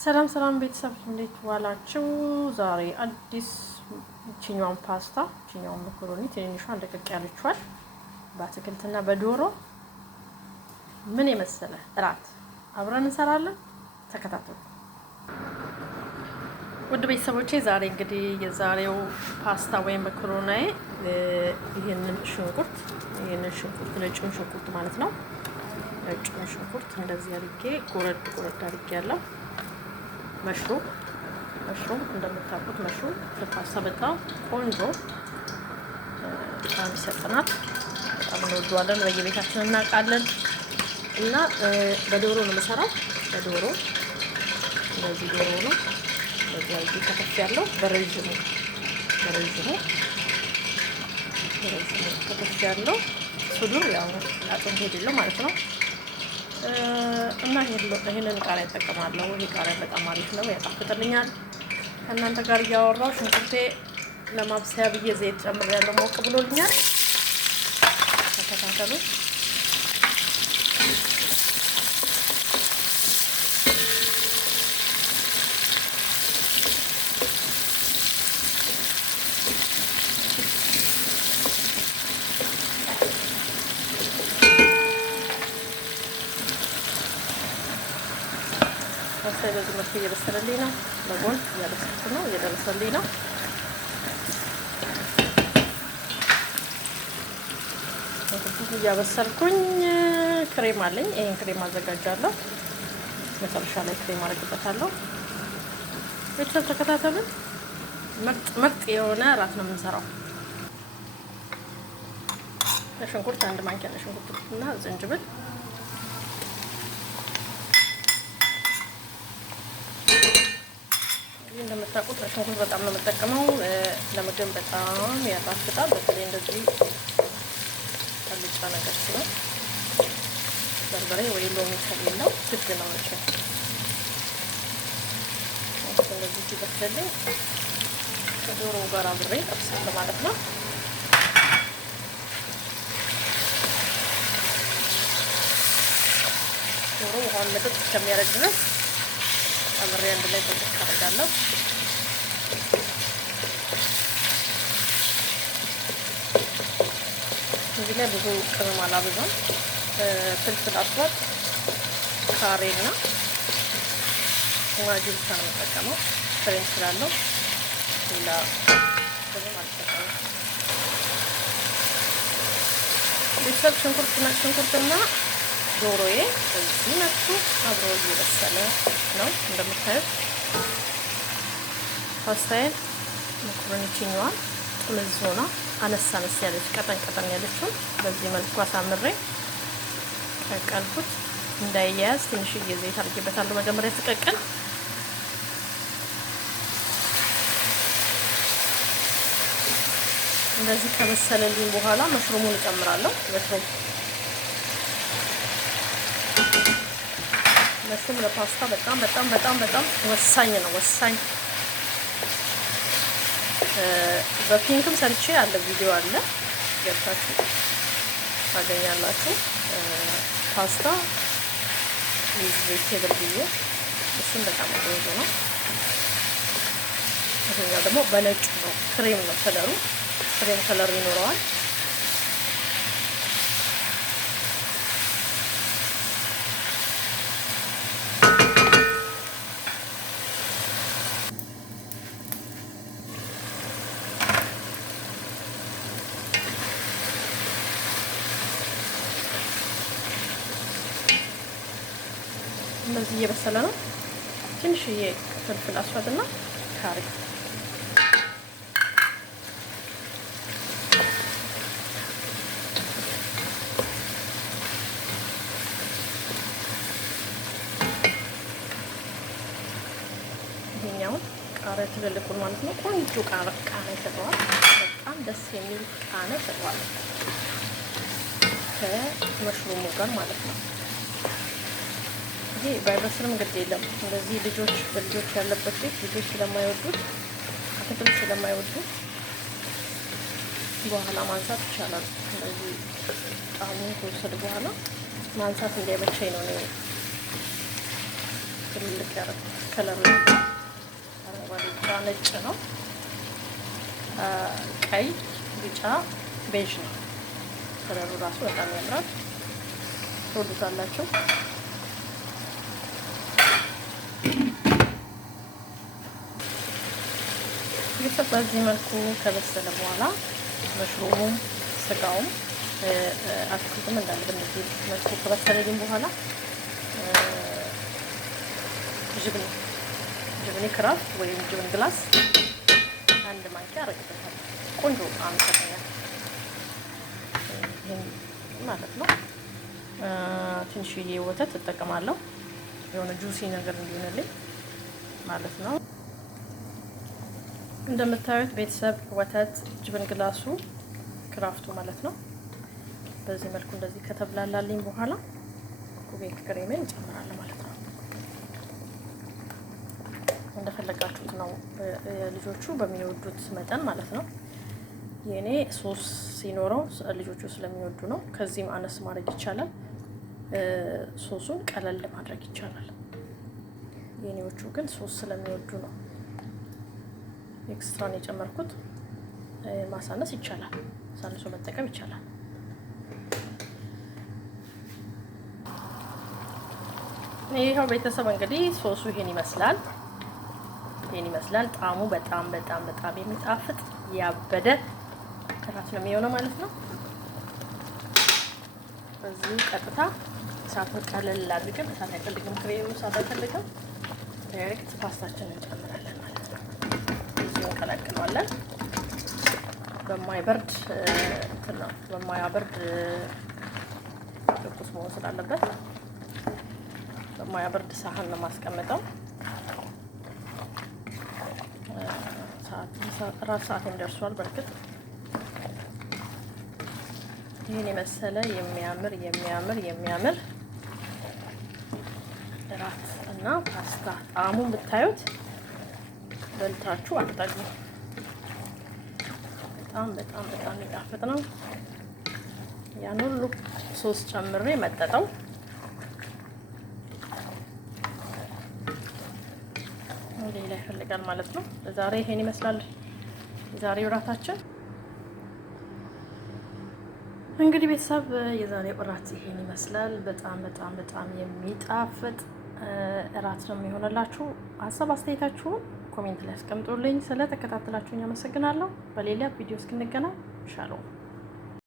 ሰላም ሰላም ቤተሰብ እንዴት ዋላችሁ? ዛሬ አዲስ ቺኛውን ፓስታ ቺኛውን መኮሮኒ ትንሿን ደቀቅ ያለችዋል በአትክልትና በዶሮ ምን የመሰለ እራት አብረን እንሰራለን። ተከታተሉ ውድ ቤተሰቦቼ። ዛሬ እንግዲህ የዛሬው ፓስታ ወይም መኮሮኒ ይሄንን ሽንኩርት ነጭውን ሽንኩርት ማለት ነው። ነጭውን ሽንኩርት እንደዚህ አድርጌ ጎረድ አድርጌ ያለው መሽሩም እንደምታውቁት መሽሩም ለፓስታ በጣም ቆንጆ ጣዕም ይሰጠናል። በጣም እንወደዋለን፣ በየቤታችን እናውቃለን። እና በዶሮ ነው የምሰራው። በዶሮ እንደዚህ ዶሮ ነው እንደዚህ ከተፍ ያለው በረዥሙ ከተፍ ያለው ሱዱር ያው አጥንት የሌለው ማለት ነው። እና ይሄንን ቃሪያ እጠቀማለሁ። ይሄ ቃሪያ በጣም አሪፍ ነው፣ ያጣፍጥልኛል። ከእናንተ ጋር እያወራሁ ሽንኩርቴ ለማብሰያ ብዬ ዘይት ጨምሬያለሁ። ሞቅ ብሎልኛል። ተከታተሉ። በዚህ መልኩ እየበሰለልኝ ነው። በጎን እያበሰልኩ ነው፣ እየደረሰልኝ ነው። እያበሰልኩኝ ክሬም አለኝ። ይሄን ክሬም አዘጋጃለሁ። መጨረሻ ላይ ክሬም አደርግበታለሁ። ቤተሰብ ተከታተሉን። ምርጥ የሆነ እራት ነው የምንሰራው። ለሽንኩርት አንድ ማንኪያ ለሽንኩርት እና ዝንጅብል እንደምታውቁት ሽንኩርት በጣም ነው የምጠቀመው። ለምግብ በጣም ያጣፍጣል። በተለይ እንደዚህ አልጫ ነገር ሲሆን በርበሬ ወይ ሎሚ ከሌለው ግድ ነው እንጂ እንደዚህ ሲበስልልኝ ከዶሮ ጋር አብሬ ጠብሳለሁ ማለት ነው። ዶሮ ውሃውን መጠጥ እስከሚያደርግ ድረስ አብሬ አንድ ላይ ተጠቅቃ አደርጋለሁ። እዚህ ላይ ብዙ ቅመም አላበዛም። ፍልፍል አስዋት፣ ካሬና ማጂ ብቻ ነው የምጠቀመው። ፍሬም ስላለው ሌላ ቅመም አልጠቀምም። ቤተሰብ ሽንኩርትና ዶሮዬ በዚህ መልኩ አብሮ እየበሰለ ነው። እንደምታዩት ፓስታዬን መኮሮኒ ቺኛዋን ጥምዝ ሆና አነስ ያለች ቀጠን ያለችውን በዚህ መልኩ አሳምሬ ቀቀልኩት። እንዳይያያዝ ትንሽዬ ዘይት አድርጌበታለሁ መጀመሪያ ስቀቅል። እንደዚህ ከበሰለልኝ በኋላ መሽሩሙን እጨምራለሁ። መሽሩም ለፓስታ በጣም ወሳኝ ነው። በፒንክም ሰርቼ አለ ቪዲዮ አለ፣ ገብታችሁ ታገኛላችሁ። ፓስታ ዊዝ ቬጅቴብል ብዬ እሱም በጣም ቆንጆ ነው። ይሄኛው ደግሞ በነጭ ነው፣ ክሬም ነው ከለሩ፣ ክሬም ከለር ይኖረዋል። እንደዚህ እየበሰለ ነው። ትንሽዬ ፍልፍል አስዋትና ካሪ ይሄኛውን ቃሪያ ትልልቁን ማለት ነው። ቆንጆ ቃና ይሰጠዋል። በጣም ደስ የሚል ቃና ይሰጠዋል ከመሽሩሙ ጋር ማለት ነው። ይሄ ባይበስልም ግድ የለም። እንደዚህ ልጆች ያለበት ቤት ልጆች ስለማይወዱት አትክልት ስለማይወዱ በኋላ ማንሳት ይቻላል። እንደዚህ ጣዕሙን ከወሰደ በኋላ ማንሳት እንዳይመቸኝ ነው ትልልቅ ያደረኩት ከለሩ አረንጓዴ፣ ቢጫ፣ ነጭ ነው። ቀይ፣ ቢጫ፣ ቤዥ ነው ከለሩ ራሱ በጣም ያምራል። ትወዱታላችሁ። ቤተሰብ በዚህ መልኩ ከበሰለ በኋላ መሽሩሙም ስጋውም አትክልቱም እንዳለ በእነዚህ መልኩ ከበሰለልኝ በኋላ ጅብኒ ክራፍት ወይም ጅብን ግላስ አንድ ማንኪያ አረግበታለሁ። ቆንጆ ጣዕም ይሰጠኛል ማለት ነው። ትንሽዬ ወተት እጠቀማለሁ የሆነ ጁሲ ነገር እንዲሆንልኝ ማለት ነው። እንደምታዩት ቤተሰብ ወተት ጅብን ግላሱ ክራፍቱ ማለት ነው። በዚህ መልኩ እንደዚህ ከተብላላልኝ በኋላ ኩቤክ ክሬሜን እንጨምራለን ማለት ነው። እንደፈለጋችሁት ነው ልጆቹ በሚወዱት መጠን ማለት ነው። የኔ ሶስ ሲኖረው ልጆቹ ስለሚወዱ ነው። ከዚህም አነስ ማድረግ ይቻላል። ሶሱን ቀለል ማድረግ ይቻላል። የኔዎቹ ግን ሶስ ስለሚወዱ ነው ኤክስትራን የጨመርኩት። ማሳነስ ይቻላል፣ ሳንሶ መጠቀም ይቻላል። ይሄው ቤተሰብ እንግዲህ ሶሱ ይሄን ይመስላል። ጣዕሙ በጣም በጣም በጣም የሚጣፍጥ ያበደ እራት ነው የሚሆነው ማለት ነው። በዚህ ቀጥታ እሳቱን ቀለል አድርገን፣ እሳት አይፈልግም ክሬሙ፣ እሳት አይፈልግም። ዳይሬክት ፓስታችንን እንጨምራለን ማለት ነው። እዚህ እንቀላቅለዋለን። በማይበርድ ትኩስ መሆን ስላለበት በማያበርድ ሳህን ነው ማስቀምጠው። ራት ሰዓትም ደርሷል። በርግጥ ይህን የመሰለ የሚያምር ራት እና ፓስታ ጣዕሙን ብታዩት በልታችሁ አትጠግቡ። በጣም የሚጣፍጥ ነው። ያን ሁሉ ሶስ ጨምሬ መጠጠው ሌላ ይፈልጋል ማለት ነው። ዛሬ ይሄን ይመስላል የዛሬው እራታችን። እንግዲህ ቤተሰብ የዛሬው እራት ይሄን ይመስላል። በጣም የሚጣፍጥ እራት ነው የሚሆንላችሁ። ሀሳብ አስተያየታችሁን ኮሜንት ላይ አስቀምጡልኝ። ስለተከታተላችሁኝ አመሰግናለሁ። በሌላ ቪዲዮ እስክንገናኝ ሻሎም።